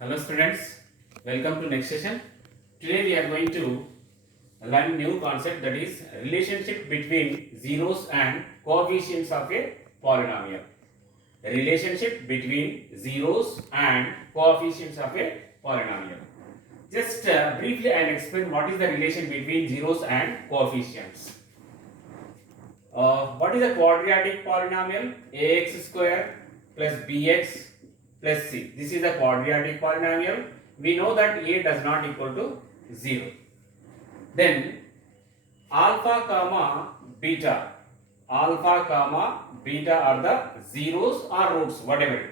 Hello students, welcome to next session. Today we are going to learn new concept, that is relationship between zeros and coefficients of a polynomial. The relationship between zeros and coefficients of a polynomial. Just briefly I will explain what is the relation between zeros and coefficients. What is a quadratic polynomial? Ax square plus bx plus c. This is a quadratic polynomial. We know that a does not equal to 0. Then alpha comma beta. Alpha comma beta are the zeros or roots, whatever.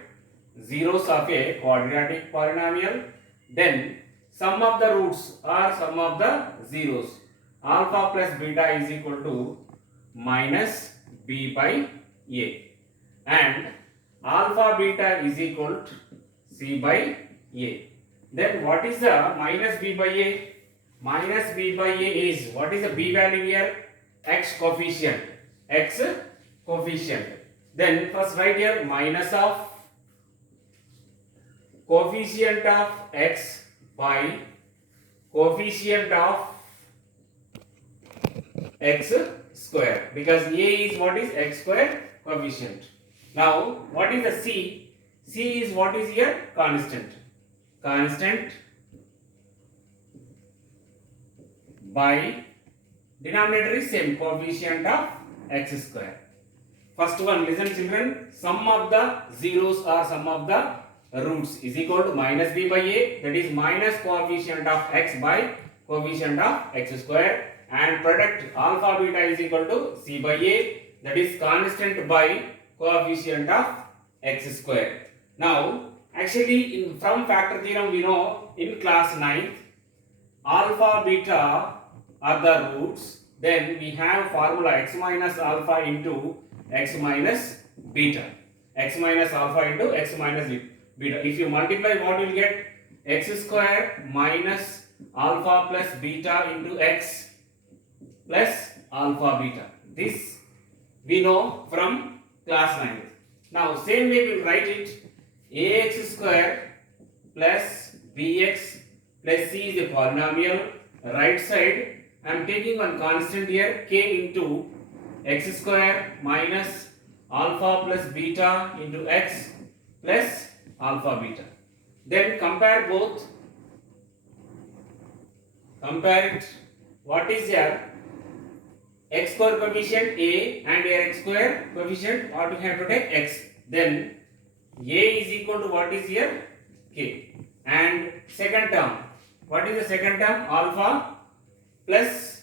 Zeros of a quadratic polynomial. Then sum of the roots are sum of the zeros. Alpha plus beta is equal to minus b by a, and alpha beta is equal to c by a. Then what is the minus b by a? Minus b by a is, what is the b value here? X coefficient. X coefficient. Then first write here minus of coefficient of x by coefficient of x square, because a is what is x square coefficient. Now what is the c? C is what is here? Constant. Constant by denominator is same, coefficient of x square. First one, listen children, sum of the zeros or sum of the roots is equal to minus b by a, that is minus coefficient of x by coefficient of x square, and product alpha beta is equal to c by a, that is constant by coefficient of x square. Now actually from factor theorem we know in class 9th alpha beta are the roots, then we have formula x minus alpha into x minus beta, x minus alpha into x minus beta. If you multiply, what you will get? X square minus alpha plus beta into x plus alpha beta. This we know from class 9th. Now same way we will write it, ax square plus bx plus c is a polynomial. Right side I am taking one constant here, k into x square minus alpha plus beta into x plus alpha beta. Then compare both. Compare it. What is here? X square coefficient a and x square coefficient, what we have to take? X. Then a is equal to what is here? K. And second term, what is the second term? Alpha plus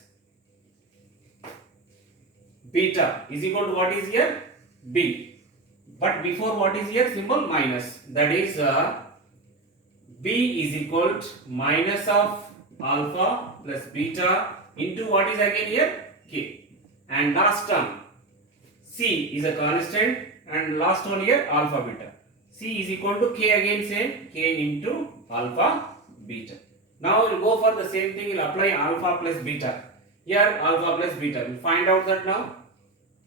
beta is equal to what is here? B. But before what is here? Symbol minus. That is B is equal to minus of alpha plus beta into what is again here? K. And last term C is a constant, and last one here alpha beta. C is equal to K, again same, K into alpha beta. Now we will go for the same thing, we will apply alpha plus beta. Here alpha plus beta, we will find out that now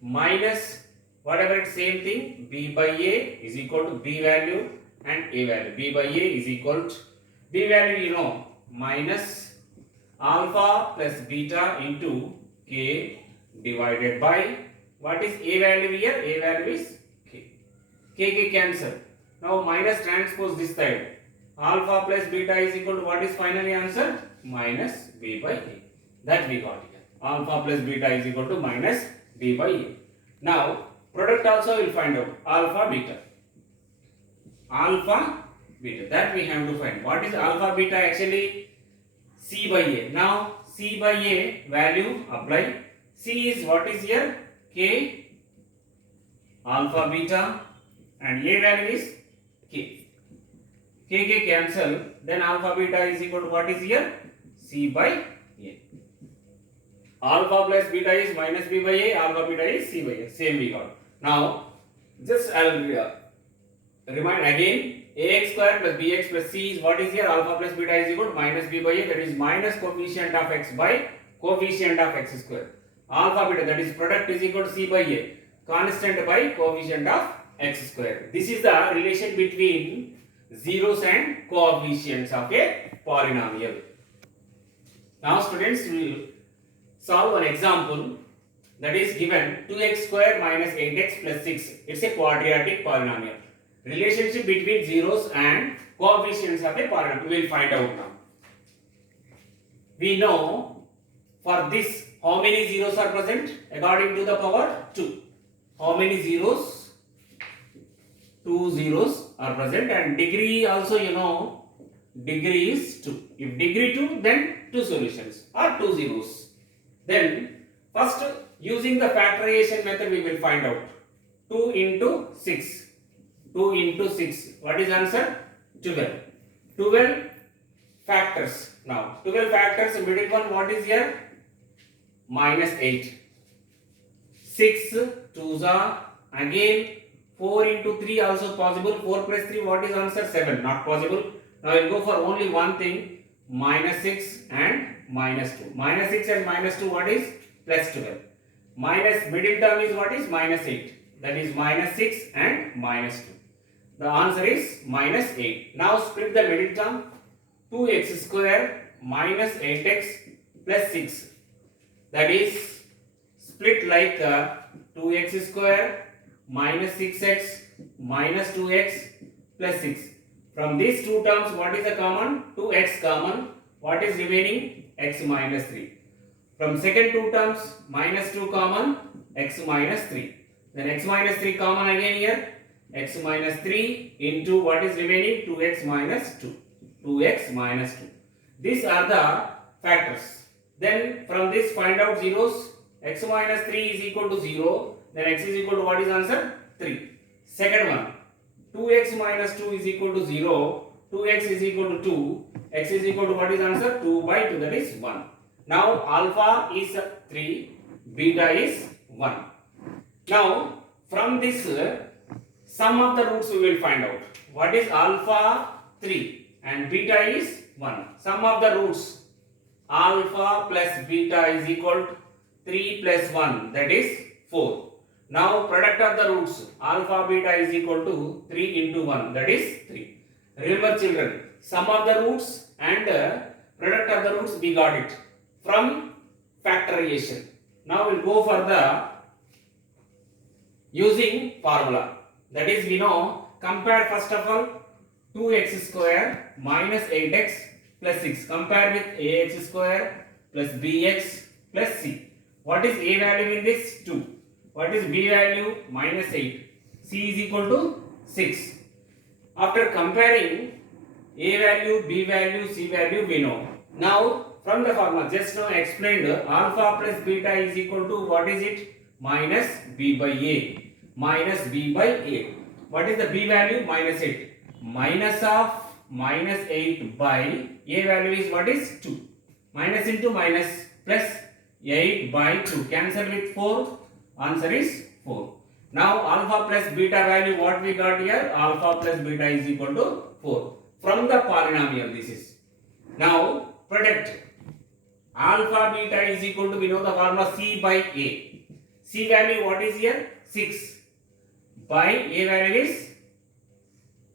minus whatever it's same thing, b by a is equal to b value and a value. B by a is equal to b value, you know, minus alpha plus beta into k divided by what is a value here? A value is k. K cancel. Now minus transpose this side. Alpha plus beta is equal to what is finally answer? Minus b by a. That we got here. Alpha plus beta is equal to minus b by a. Now product also will find out. Alpha beta. Alpha beta. That we have to find. What is alpha beta actually? C by a. Now C by a value apply. C is what is here? K alpha beta, and a value is k. K cancel, then alpha beta is equal to what is here? C by a. Alpha plus beta is minus b by a, alpha beta is c by a. Same we got. Now just I will remind again, ax square plus bx plus c is what is here? Alpha plus beta is equal to minus b by a, that is minus coefficient of x by coefficient of x square. Alpha beta, that is product, is equal to c by a, constant by coefficient of x square. This is the relation between zeros and coefficients of a polynomial. Now students, we will solve an example that is given 2x square minus 8x plus 6. It's a quadratic polynomial. Relationship between zeros and coefficients of a polynomial we will find out now. We know for this how many zeros are present according to the power 2. How many zeros? 2 zeros are present, and degree also you know degree is 2. If degree 2, then 2 solutions or 2 zeros. Then first using the factorization method we will find out 2 into 6. 2 into 6. What is answer? 12. 12 factors. Now 12 factors, middle one what is here? Minus 8. 6 2s are again 4 into 3 also possible. 4 plus 3 what is answer? 7. Not possible. Now I will go for only one thing, minus 6 and minus 2. Minus 6 and minus 2 what is? Plus 12. Minus middle term is what is? Minus 8. That is minus 6 and minus 2. The answer is minus 8. Now split the middle term. 2x square minus 8x plus 6. That is split like 2x square minus 6x minus 2x plus 6. From these two terms, what is the common? 2x common. What is remaining? X minus 3. From second two terms, minus 2 common, x minus 3. Then x minus 3 common again here. X minus 3 into what is remaining? 2x minus 2. 2x minus 2. These are the factors. Then from this find out zeros. X minus 3 is equal to 0. Then x is equal to what is answer? 3. Second one. 2x minus 2 is equal to 0. 2x is equal to 2. X is equal to what is answer? 2 by 2, that is 1. Now alpha is 3. Beta is 1. Now from this sum of the roots we will find out. What is alpha? 3 and beta is 1. Sum of the roots. Alpha plus beta is equal to 3 plus 1, that is 4. Now product of the roots. Alpha beta is equal to 3 into 1, that is 3. Remember children, sum of the roots and product of the roots we got it from factorization. Now we will go for the using formula. That is we know, compare first of all 2x square minus 8x plus 6. Compare with ax square plus bx plus c. What is a value in this? 2. What is b value? Minus 8. C is equal to 6. After comparing a value, b value, c value we know. Now from the formula just now explained, alpha plus beta is equal to what is it? Minus b by a. Minus b by a. What is the b value? Minus 8. Minus of minus 8 by a value is what is? 2. Minus into minus plus 8 by 2. Cancel with 4. Answer is 4. Now alpha plus beta value what we got here? Alpha plus beta is equal to 4. From the polynomial this is. Now product. Alpha beta is equal to, we know the formula c by a. C value what is here? 6. By a value is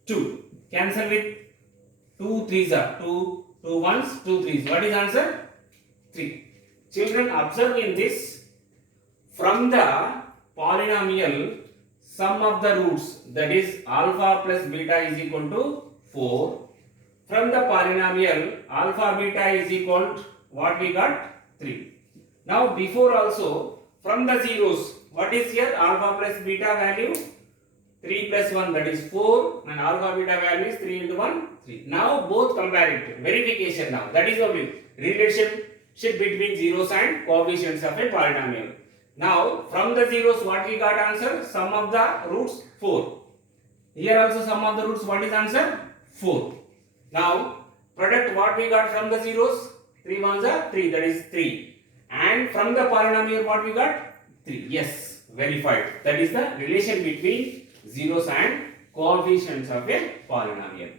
2. Cancel with 2 3s are 2 1s 2 3s. What is answer? 3. Children observe in this, from the polynomial sum of the roots, that is alpha plus beta is equal to 4. From the polynomial alpha beta is equal to what we got? 3. Now before also from the zeros, what is here? Alpha plus beta value 3 plus 1, that is 4, and alpha beta value is 3 into 1 3. Now both compare it. Verification now. That is the relationship between zeros and coefficients of a polynomial. Now from the zeros what we got answer? Sum of the roots 4. Here also sum of the roots what is answer? 4. Now product what we got from the zeros? 3 ones are 3, that is 3. And from the polynomial what we got? 3. Yes, verified. That is the relation between zeros and coefficients of a polynomial.